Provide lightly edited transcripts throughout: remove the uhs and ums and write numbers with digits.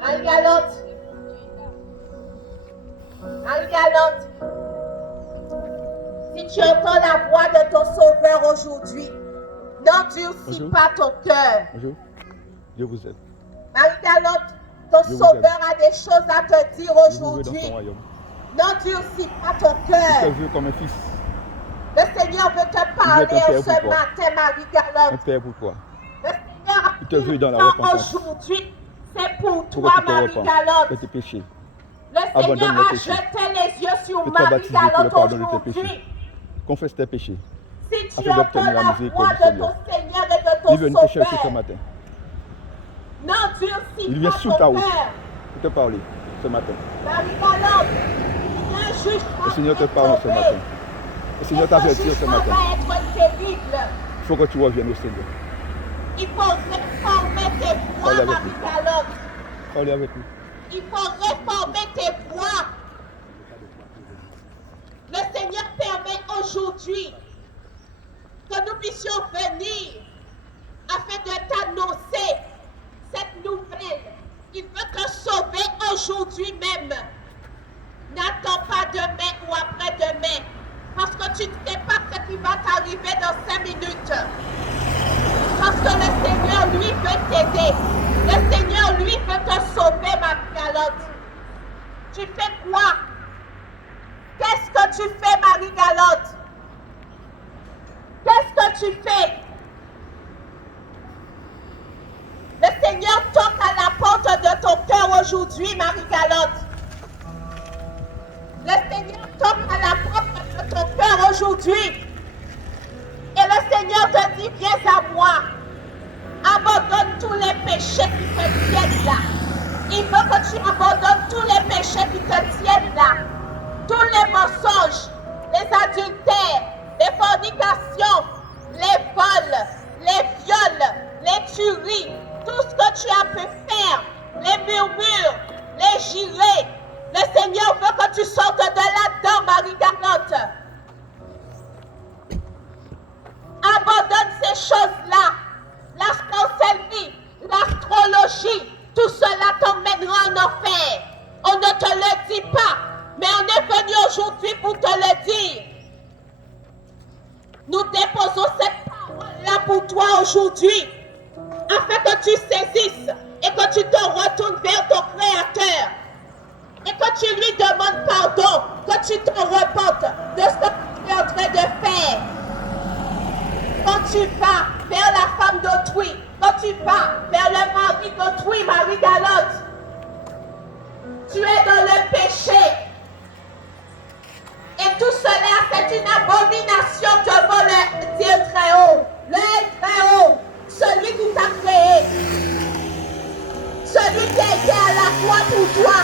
Marie-Galante. Marie-Galante. Si tu entends la voix de ton Sauveur aujourd'hui, n'endurcis pas ton cœur. Bonjour. Dieu vous aide. Marie-Galante, ton Sauveur a des choses à te dire aujourd'hui. N'endurcis pas ton cœur. Il te veut comme un fils. Le Seigneur veut te parler ce matin, Marie-Galante. Un père pour toi. Le Seigneur Il te veut dans la repentance. aujourd'hui, c'est pour toi, Pour Marie-Galante. de tes péchés. Le Abandonne Seigneur les a péchés. jeté les yeux sur Fais-toi baptiser pour le Marie-Galante pardon de tes aujourd'hui. péchés. Confesse tes péchés. Si tu afin entends d'obtenir la la miséricorde voix du de ton Seigneur. Seigneur et de ton Il vient te chercher ce Sauveur, matin. n'endurcis Il vient pas sous ton ta route cœur. pour te parler ce matin. Marie-Galante, il y a un jugement Le Seigneur te qui est parle ce tombé. matin. Le Seigneur Et t'avertit ce jugement matin. va être terrible. Il faut que tu reviennes au Seigneur. Il faut réformer tes voies, Parlez avec lui. Marie-Galante. Parlez avec lui. Il faut réformer tes voies. Le Seigneur permet aujourd'hui que nous puissions venir afin de t'annoncer cette nouvelle. Il veut te sauver aujourd'hui même. N'attends pas demain ou après-demain, parce que tu ne sais pas ce qui va t'arriver dans 5 minutes. Parce que le Seigneur, lui, veut t'aider. Le Seigneur, lui, veut te sauver, Marie-Galante. Tu fais quoi? Qu'est-ce que tu fais, Marie-Galante? Qu'est-ce que tu fais? Le Seigneur toque à la porte de ton cœur aujourd'hui, Marie-Galante. Le Seigneur toque à la porte de ton cœur aujourd'hui. Et le Seigneur te dit, viens à moi. Abandonne tous les péchés qui te tiennent là. Il veut que tu abandonnes tous les péchés qui te tiennent là. Tous les mensonges, les adultères, les fornications, les vols, les viols, les tueries, tout ce que tu as pu faire, les murmures, les gilets. Le Seigneur veut que tu sortes de là-dedans, Marie-Galante. Abandonne ces choses-là. La sorcellerie, l'astrologie, tout cela t'emmènera en enfer. On ne te le dit pas, mais on est venu aujourd'hui pour te le dire. Nous déposons cette parole-là pour toi aujourd'hui, afin que tu saisisses et que tu te retournes vers ton Créateur. Et que tu lui demandes pardon, que tu te repentes de ce que tu es en train de faire. Quand tu vas vers la femme d'autrui, quand tu vas vers le mari d'autrui, Marie-Galante, tu es dans le péché. Et tout cela, c'est une abomination devant le Dieu très haut. Le très haut, celui qui t'a créé, celui qui a été à la croix pour toi,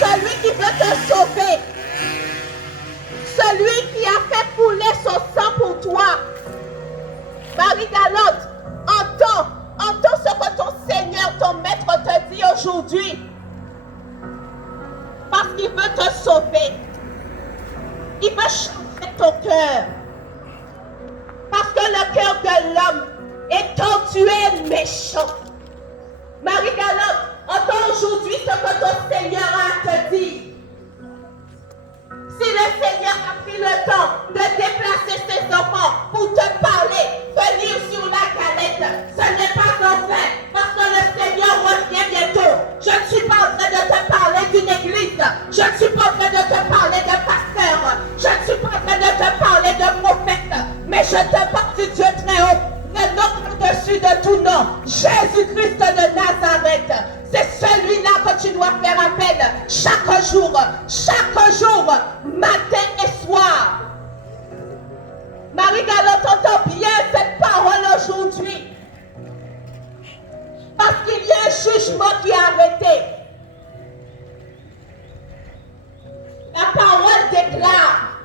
celui qui veut te sauver, celui qui a fait couler son sang pour toi. Marie-Galante, entends ce que ton Seigneur, ton Maître te dit aujourd'hui. Parce qu'il veut te sauver. Il veut changer ton cœur. Parce que le cœur de l'homme est tortueux, méchant. Marie-Galante, entends aujourd'hui ce que ton Seigneur a à te dire. Si le Seigneur a pris le temps de déplacer ses enfants pour te parler, venir sur la galette, ce n'est pas en vain, parce que le Seigneur revient bientôt. Je ne suis pas en train de te parler d'une église, je ne suis pas en train de te parler de pasteur, je ne suis pas en train de te parler de prophète, mais je te parle du Dieu très haut, le nom au-dessus de tout nom, Jésus-Christ de Nazareth. C'est celui-là que tu dois faire appel chaque jour, matin et soir. Marie-Galante, entend bien cette parole aujourd'hui. Parce qu'il y a un jugement qui est arrêté. La parole déclare,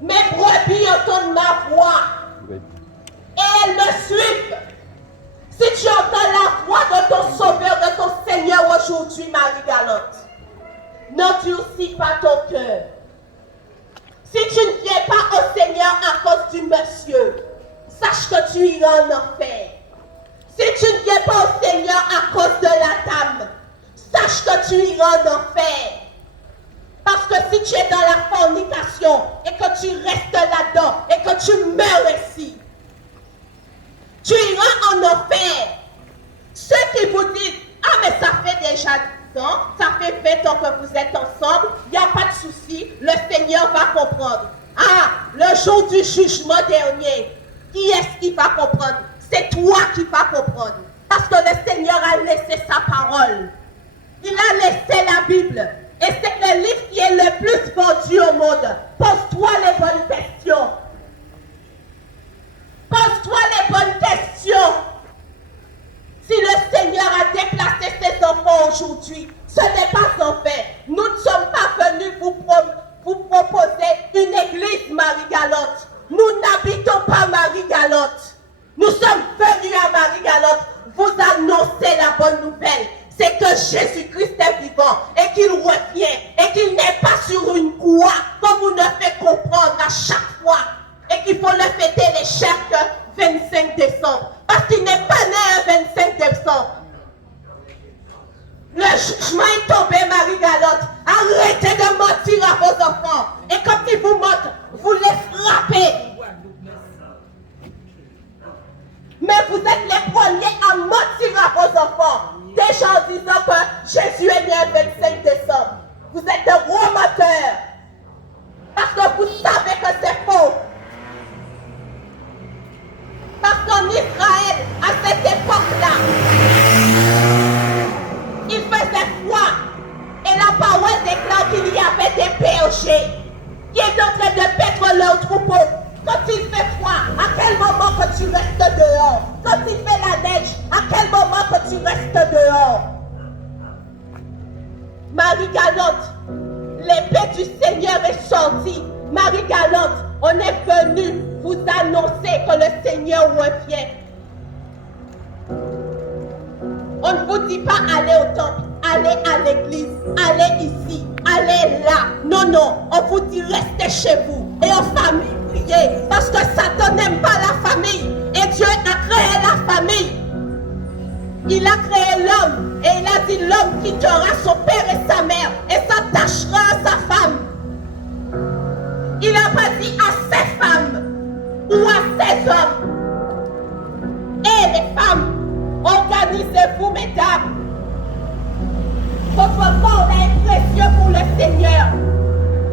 mes brebis entendent ma voix et elles me suivent. Si tu entends la voix de ton Sauveur, de ton Seigneur aujourd'hui, Marie-Galante, n'endurcis pas ton cœur. Si tu ne viens pas au Seigneur à cause du monsieur, sache que tu iras en enfer. Si tu ne viens pas au Seigneur à cause de la dame, sache que tu iras en enfer. Parce que si tu es dans la fornication et que tu restes là-dedans et que tu meurs ici, tu iras en enfer. Ceux qui vous disent, ah mais ça fait déjà 10 ans, ça fait 20 ans que vous êtes ensemble, il n'y a pas de souci, le Seigneur va comprendre. Ah, le jour du jugement dernier, qui est-ce qui va comprendre? C'est toi qui vas comprendre. Parce que le Seigneur a laissé sa parole. Il a laissé la Bible. Et c'est le livre qui est le plus vendu au monde. Pose-toi les bonnes questions. Pose-toi les bonnes questions. Si le Seigneur a déplacé ses enfants aujourd'hui, ce n'est pas en fait. Nous ne sommes pas venus vous proposer une église Marie-Galante. Nous n'habitons pas Marie-Galante. Nous sommes venus à Marie-Galante vous annoncer la bonne nouvelle. C'est que Jésus-Christ est vivant et qu'il revient et qu'il n'est pas sur une croix comme vous nous fait comprendre à chaque fois et qu'il faut le fêter les chaque 25 décembre. Parce qu'il n'est pas né un 25 décembre. Le jugement est tombé, Marie-Galante. Arrêtez de mentir à vos enfants. Et quand ils vous mentent, vous les frappez. Mais vous êtes les premiers à mentir à vos enfants. Déjà en disant que Jésus est né le 25 décembre. Vous êtes de gros menteurs. Parce que vous savez que c'est faux. Parce qu'en Israël, à cette époque-là, il faisait froid. Et la parole déclare qu'il y avait des bergers qui étaient en train de paître leurs troupeaux. Quand il fait froid, à quel moment que tu restes dehors? Quand il fait la neige, à quel moment que tu restes dehors? Marie-Galante, l'épée du Seigneur est sortie. Marie-Galante, on est venu vous annoncer que le Seigneur revient. On ne vous dit pas allez au temple, allez à l'église, allez ici, allez là. Non, non, on vous dit restez chez vous et en famille. Parce que Satan n'aime pas la famille. Et Dieu a créé la famille. Il a créé l'homme. Et il a dit l'homme quittera son père et sa mère et s'attachera à sa femme. Il n'a pas dit à ses femmes ou à ses hommes. Et les femmes, organisez-vous mesdames. Votre corps est précieux pour le Seigneur.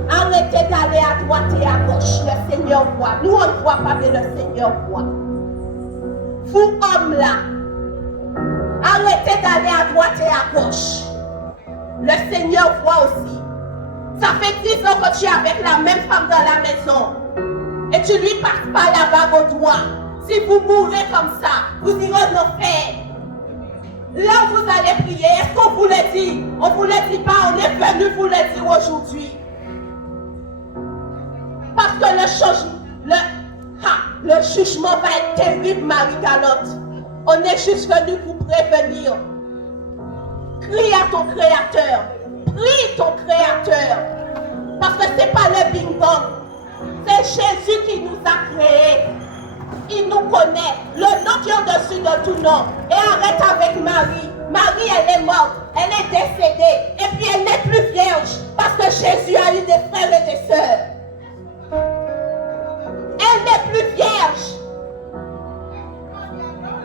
Arrêtez d'aller à droite et à gauche. Le Seigneur voit. Nous, on ne voit pas, mais le Seigneur voit. Vous, hommes là, arrêtez d'aller à droite et à gauche. Le Seigneur voit aussi. Ça fait 10 ans que tu es avec la même femme dans la maison. Et tu lui passes pas la bague au doigt. Si vous mourrez comme ça, vous irez en enfer. Là, vous allez prier. Est-ce qu'on vous le dit? On ne vous le dit pas. On est venu vous le dire aujourd'hui. Parce que le jugement va être terrible, Marie-Galante. On est juste venu vous prévenir. Crie à ton Créateur. Prie ton Créateur. Parce que ce n'est pas le Bing Bang. C'est Jésus qui nous a créés. Il nous connaît. Le nom qui est au-dessus de tout nom. Et arrête avec Marie. Marie, elle est morte. Elle est décédée. Et puis elle n'est plus vierge. Parce que Jésus a eu des frères et des sœurs. Elle n'est plus vierge.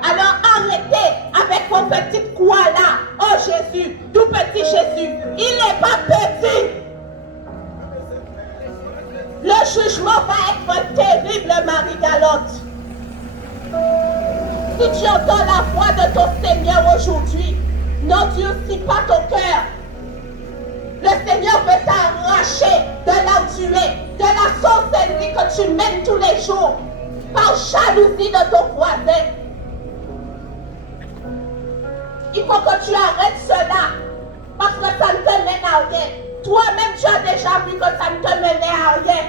Alors arrêtez avec vos petites croix là. Oh Jésus, tout petit Jésus, il n'est pas petit. Le jugement va être terrible, Marie-Galante. Si tu entends la voix de ton Seigneur aujourd'hui, n'endurcis pas ton cœur. Le Seigneur veut t'arracher de là où tu es, de la sorcellerie que tu mènes tous les jours, par jalousie de ton voisin. Il faut que tu arrêtes cela, parce que ça ne te mène à rien. Toi-même, tu as déjà vu que ça ne te menait à rien,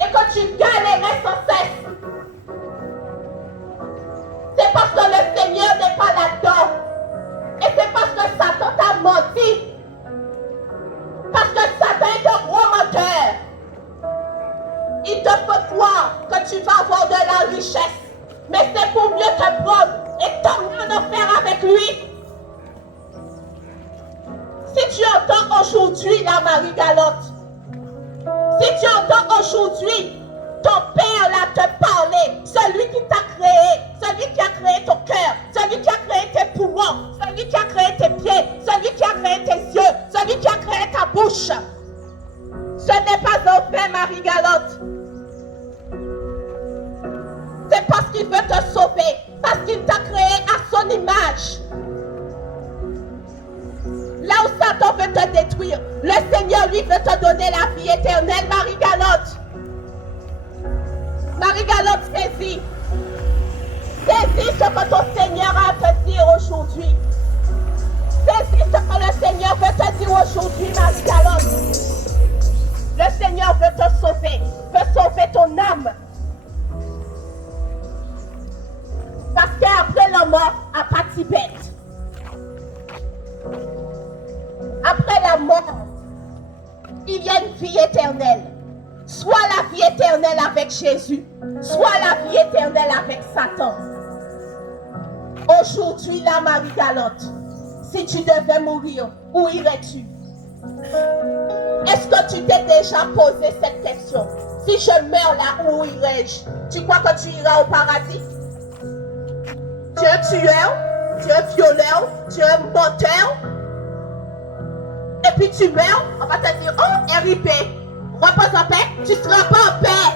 et que tu galérais sans cesse. C'est parce que le Seigneur n'est pas là-dedans, et c'est parce que Satan t'a menti. Parce que Satan est un gros menteur. Il te fait croire que tu vas avoir de la richesse. Mais c'est pour mieux te prendre et t'emmener aujourd'hui la Marie-Galotte, si tu entends aujourd'hui ton Père là te parler, celui qui t'a créé, celui qui a créé ton cœur, celui qui a créé tes poumons, celui qui a créé tes pieds, celui qui a créé tes yeux, celui qui a créé ta bouche, ce n'est pas un fait, Marie-Galotte. C'est parce qu'il veut te sauver, parce qu'il t'a créé à son image. Là où Satan veut te détruire, le Seigneur lui veut te donner la vie éternelle, Marie-Galotte. Marie-Galotte, saisis. Saisis ce que ton Seigneur a à te dire aujourd'hui. Saisis ce que le Seigneur veut te dire aujourd'hui, Marie-Galotte. Le Seigneur veut te sauver, veut sauver ton âme. Parce qu'après la mort, à Patibet, après la mort, il y a une vie éternelle. Soit la vie éternelle avec Jésus, soit la vie éternelle avec Satan. Aujourd'hui, la Marie-Galotte, si tu devais mourir, où irais-tu? Est-ce que tu t'es déjà posé cette question? Si je meurs là, où irais-je? Tu crois que tu iras au paradis? Tu es un tueur, tu es un violeur, tu es un menteur. Et puis tu meurs, on va te dire, oh, RIP, repose en paix, tu ne seras pas en paix.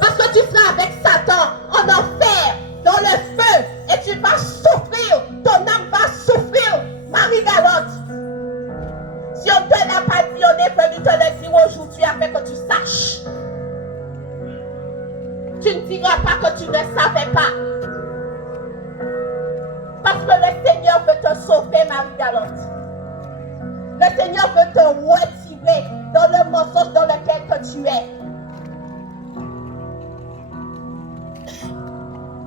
Parce que tu seras avec Satan, en enfer, dans le feu, et tu vas souffrir, ton âme va souffrir, Marie-Galotte. Si on ne te l'a pas dit, on est venu te le dire aujourd'hui afin que tu saches. Tu ne diras pas que tu ne savais pas. Parce que le Seigneur veut te sauver, Marie-Galotte. Le Seigneur veut te retirer dans le mensonge dans lequel que tu es.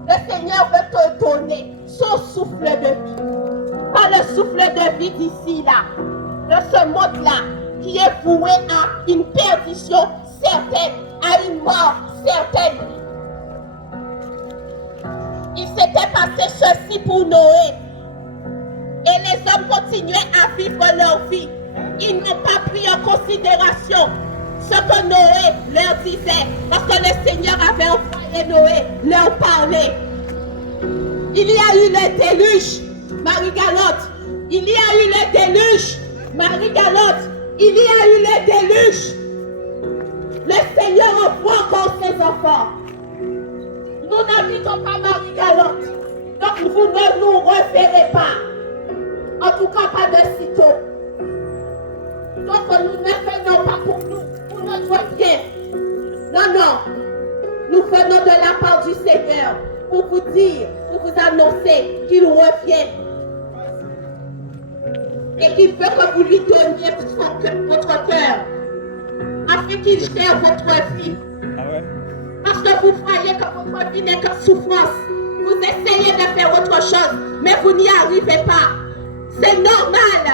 Le Seigneur veut te donner son souffle de vie. Pas le souffle de vie d'ici, là. De ce monde-là, qui est voué à une perdition certaine, à une mort certaine. Il s'était passé ceci pour Noé. Et les hommes continuaient à vivre leur vie. Ils n'ont pas pris en considération ce que Noé leur disait. Parce que le Seigneur avait envoyé Noé leur parler. Il y a eu le déluge, Marie-Galotte. Il y a eu le déluge, Marie-Galotte. Il y a eu le déluge. Le Seigneur envoie encore ses enfants. Nous n'habitons pas Marie-Galotte. Donc vous ne nous reverrez pas. En tout cas, pas de sitôt. Donc nous ne venons pas pour nous, pour notre bien. Non, non. Nous venons de la part du Seigneur pour vous dire, pour vous annoncer qu'il revient. Et qu'il veut que vous lui donniez votre cœur. Afin qu'il gère votre vie. Ah ouais? Parce que vous croyez que votre vie n'est que souffrance. Vous essayez de faire autre chose, mais vous n'y arrivez pas. C'est normal.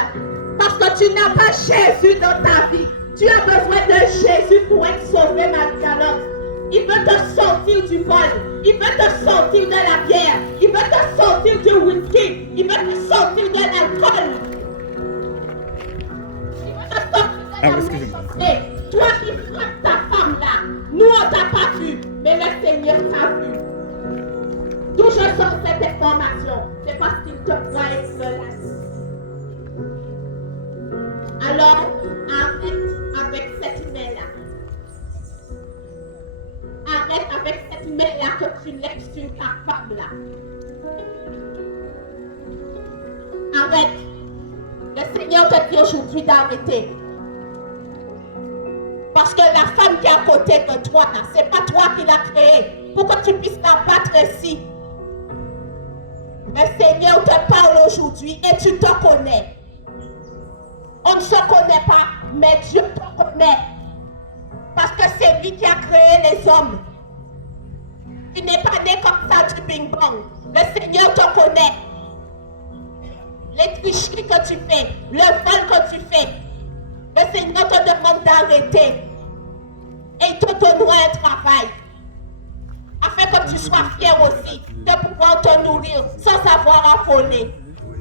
Parce que tu n'as pas Jésus dans ta vie. Tu as besoin de Jésus pour être sauvé, Marie-Galotte. Il veut te sortir du vol. Il veut te sortir de la bière. Il veut te sortir du whisky. Il veut te sortir de l'alcool. Il veut te sortir de la méchanceté. Toi qui frappes ta femme là, nous on t'a pas vu, mais le Seigneur t'a vu. D'où je sors cette information, c'est parce qu'il te voit être là. Alors, arrête avec cette main-là. Arrête avec cette main-là que tu lèves sur ta femme-là. Arrête. Le Seigneur te dit aujourd'hui d'arrêter. Parce que la femme qui est à côté de toi, ce n'est pas toi qui l'as créée. Pour que tu puisses la battre ici. Le Seigneur te parle aujourd'hui et tu te connais. On ne se connaît pas, mais Dieu te connaît. Parce que c'est lui qui a créé les hommes. Tu n'es pas né comme ça du bing bang. Le Seigneur te connaît. Les tricheries que tu fais, le vol que tu fais, le Seigneur te demande d'arrêter. Et il te donnera un travail. Afin que tu sois fier aussi de pouvoir te nourrir sans avoir à voler.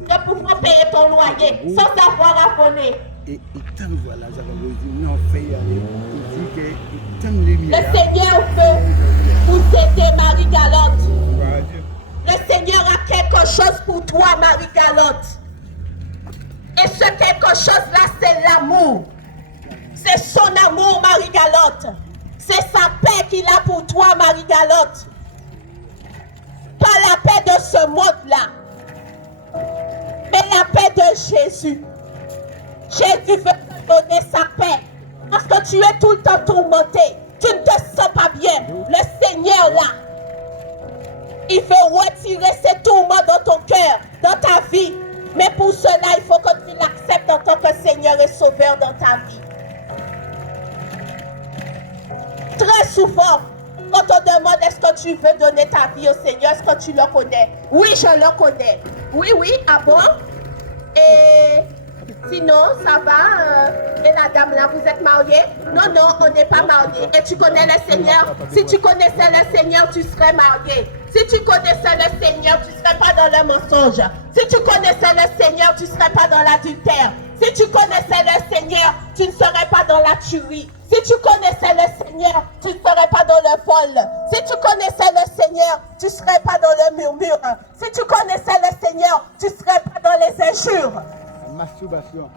De pouvoir payer ton loyer sans avoir à voler. Et tant Le Seigneur veut vous aider, Marie-Galotte. Le Seigneur a quelque chose pour toi, Marie-Galotte. Et ce quelque chose-là, c'est l'amour. C'est son amour, Marie-Galotte. C'est sa paix qu'il a pour toi, Marie-Galotte. Pas la paix de ce monde-là, mais la paix de Jésus. Jésus veut te donner sa paix. Parce que tu es tout le temps tourmenté. Tu ne te sens pas bien. Le Seigneur, là, il veut retirer ses tourments dans ton cœur, dans ta vie. Mais pour cela, il faut que tu l'acceptes en tant que Seigneur et Sauveur dans ta vie. Très souvent, quand on demande est-ce que tu veux donner ta vie au Seigneur, est-ce que tu le connais? Oui, je le connais. Oui, ah bon? Et sinon, ça va? Et la dame là, vous êtes mariée? Non, on n'est pas mariés. Et tu connais le Seigneur? Si tu connaissais le Seigneur, tu serais marié. Si tu connaissais le Seigneur, tu ne serais pas dans le mensonge. Si tu connaissais le Seigneur, tu ne serais pas dans l'adultère. Si tu connaissais le Seigneur, tu ne serais pas dans la tuerie. Si tu connaissais le Seigneur, tu ne serais pas dans le vol. Si tu connaissais le Seigneur, tu ne serais pas dans le murmure. Si tu connaissais le Seigneur, tu ne serais pas dans les injures. Masturbation.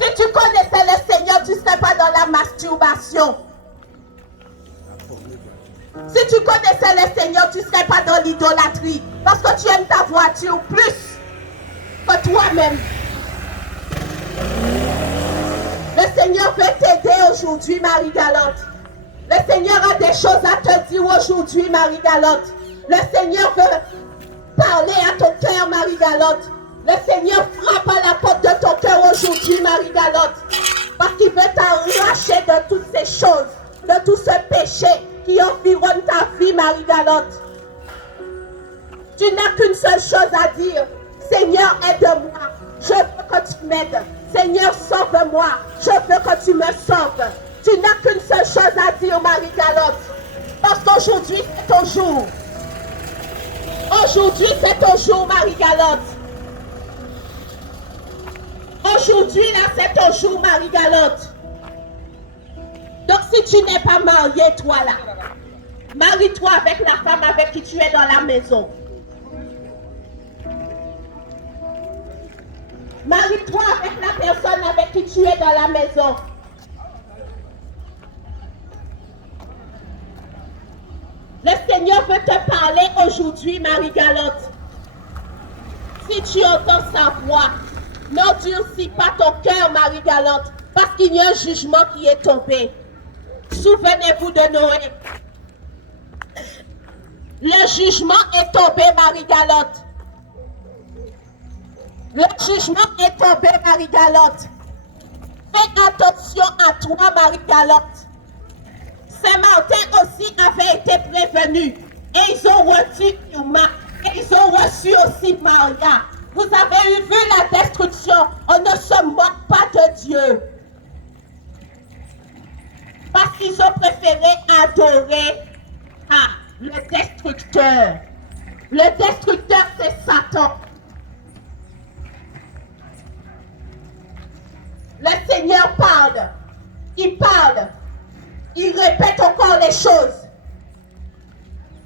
Si tu connaissais le Seigneur, tu ne serais pas dans la masturbation. Si tu connaissais le Seigneur, tu ne serais pas dans l'idolâtrie. Parce que tu aimes ta voiture plus que toi-même. Le Seigneur veut t'aider aujourd'hui, Marie-Galotte. Le Seigneur a des choses à te dire aujourd'hui, Marie-Galotte. Le Seigneur veut parler à ton cœur, Marie-Galotte. Le Seigneur frappe à la porte de ton cœur aujourd'hui, Marie-Galotte. Parce qu'il veut t'arracher de toutes ces choses, de tout ce péché qui environne ta vie, Marie-Galotte. Tu n'as qu'une seule chose à dire. Seigneur, aide-moi. Je veux que tu m'aides. Seigneur, sauve-moi. Je veux que tu me sauves. Tu n'as qu'une seule chose à dire, Marie-Galotte. Parce qu'aujourd'hui, c'est ton jour. Aujourd'hui, c'est ton jour, Marie-Galotte. Aujourd'hui, là, c'est ton jour, Marie-Galotte. Donc, si tu n'es pas marié, toi, là, marie-toi avec la femme avec qui tu es dans la maison. Marie-toi avec la personne avec qui tu es dans la maison. Le Seigneur veut te parler aujourd'hui, Marie-Galotte. Si tu entends sa voix, n'endurcis pas ton cœur, Marie-Galotte, parce qu'il y a un jugement qui est tombé. Souvenez-vous de Noé. Le jugement est tombé, Marie-Galotte. Le jugement est tombé, Marie-Galotte. Fais attention à toi, Marie-Galotte. Saint-Martin aussi avait été prévenu. Et ils ont reçu Irma. Et ils ont reçu aussi Maria. Vous avez vu la destruction. On ne se moque pas de Dieu. Parce qu'ils ont préféré adorer le destructeur. Le destructeur, c'est Satan. Le Seigneur parle. Il parle. Il répète encore les choses.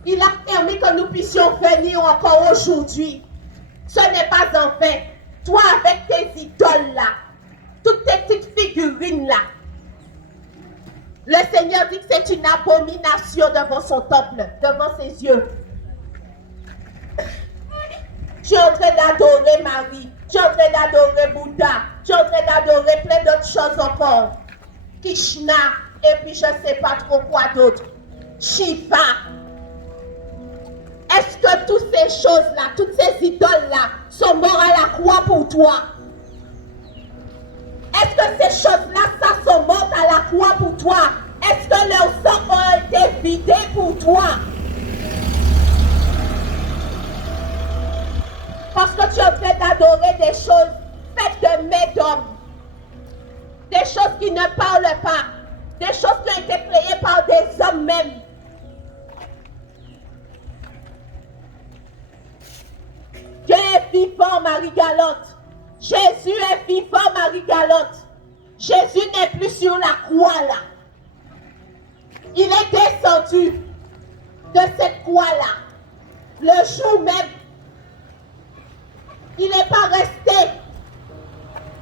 Il a permis que nous puissions venir encore aujourd'hui. Ce n'est pas en vain. Toi avec tes idoles là, toutes tes petites figurines là. Le Seigneur dit que c'est une abomination devant son temple, devant ses yeux. Tu es en train d'adorer Marie. Tu es en train d'adorer Bouddha. Tu es en train d'adorer plein d'autres choses encore. Krishna. Et puis je ne sais pas trop quoi d'autre. Shiva. Est-ce que toutes ces choses-là, toutes ces idoles-là sont mortes à la croix pour toi? Est-ce que ces choses-là, ça sont mortes à la croix pour toi? Est-ce que leurs sang ont été vidés pour toi? Parce que tu es en train d'adorer des choses faites de mains d'hommes. Des choses qui ne parlent pas. Des choses qui ont été créées par des hommes même. Dieu est vivant, Marie-Galotte. Jésus est vivant, Marie-Galotte. Jésus n'est plus sur la croix là. Il est descendu de cette croix-là. Le jour même, il n'est pas resté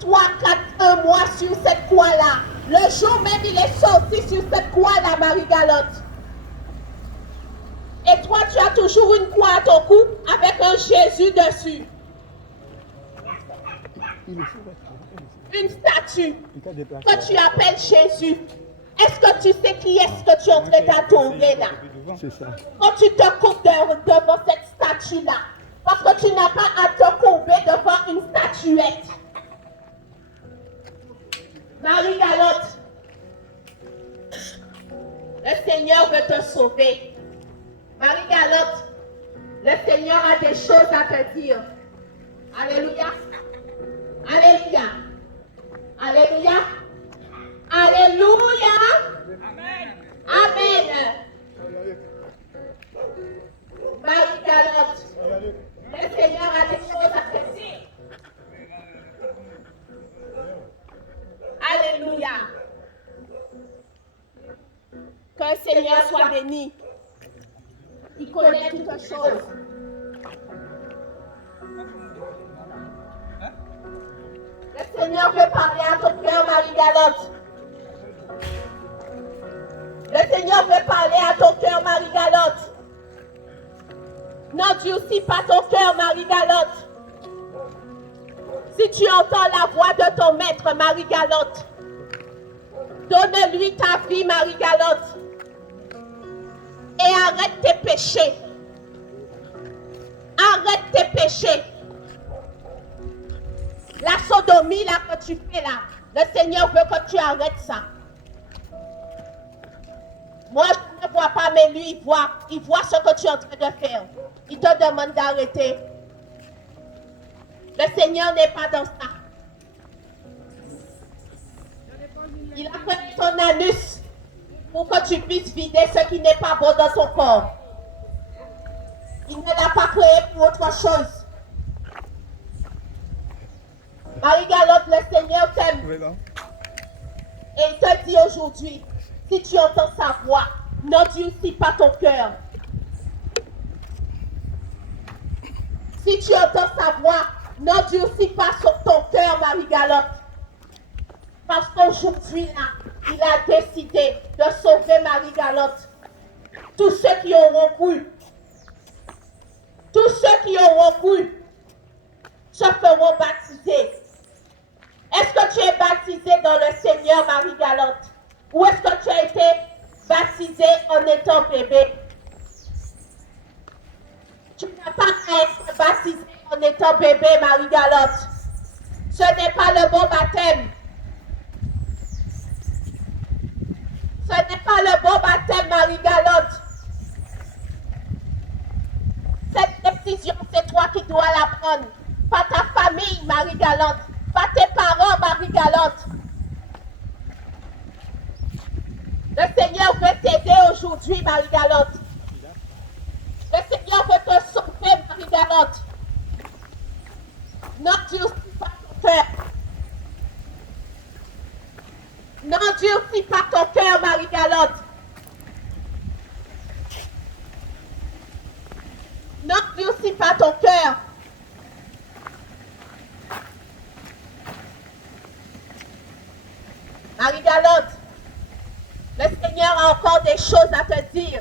3, 4, 1 mois sur cette croix-là. Le jour même, il est sorti sur cette croix-là, Marie-Galotte. Et toi, tu as toujours une croix à ton cou avec un Jésus dessus. Une statue que tu appelles Jésus. Est-ce que tu sais qui est-ce que tu es en train d'adorer là? C'est ça. Quand tu te courbes devant cette statue-là, parce que tu n'as pas à te courber devant une statuette. Marie-Galotte, le Seigneur veut te sauver. Marie-Galotte, le Seigneur a des choses à te dire. Alléluia. Alléluia. Alléluia. Alléluia. Amen. Marie-Galotte, le Seigneur a des choses à te dire. Alléluia. Que le Seigneur soit béni. Il connaît toutes choses. Le Seigneur veut parler à ton cœur, Marie-Galotte. Le Seigneur veut parler à ton cœur, Marie-Galotte. N'endurcis pas ton cœur, Marie-Galotte. Si tu entends la voix de ton maître, Marie-Galotte, donne-lui ta vie, Marie-Galotte. Et arrête tes péchés. Arrête tes péchés. La sodomie là que tu fais là, le Seigneur veut que tu arrêtes ça. Moi, je ne vois pas, mais lui, il voit ce que tu es en train de faire. Il te demande d'arrêter. Le Seigneur n'est pas dans ça. Il a créé ton anus pour que tu puisses vider ce qui n'est pas bon dans ton corps. Il ne l'a pas créé pour autre chose. Marie-Galotte, le Seigneur t'aime. Et il te dit aujourd'hui, si tu entends sa voix, n'endurcis pas ton cœur. Si tu entends sa voix, n'endurcis pas sur ton cœur, Marie-Galotte. Parce qu'aujourd'hui, là, il a décidé de sauver Marie-Galotte. Tous ceux qui auront cru, se feront baptiser. Est-ce que tu es baptisé dans le Seigneur, Marie-Galotte? Ou est-ce que tu as été baptisé en étant bébé? Tu n'as pas à être baptisé en étant bébé, Marie-Galotte. Ce n'est pas le bon baptême. Ce n'est pas le bon baptême, Marie-Galotte. Cette décision, c'est toi qui dois la prendre. Pas ta famille, Marie-Galotte. Pas tes parents, Marie-Galotte. Le Seigneur veut t'aider aujourd'hui, Marie-Galotte. Le Seigneur veut te sauver, Marie-Galotte. N'endurcis pas ton cœur. N'endurcis pas ton cœur, Marie-Galotte. N'endurcis pas ton cœur. Marie-Galotte, le Seigneur a encore des choses à te dire.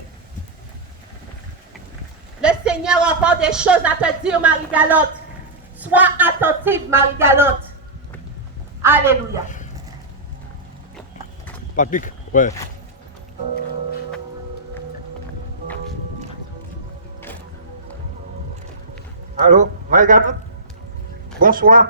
Le Seigneur a encore des choses à te dire, Marie-Galotte. Sois attentive, Marie-Galotte. Alléluia. Patrick, ouais. Allô, Marie-Galotte? Bonsoir.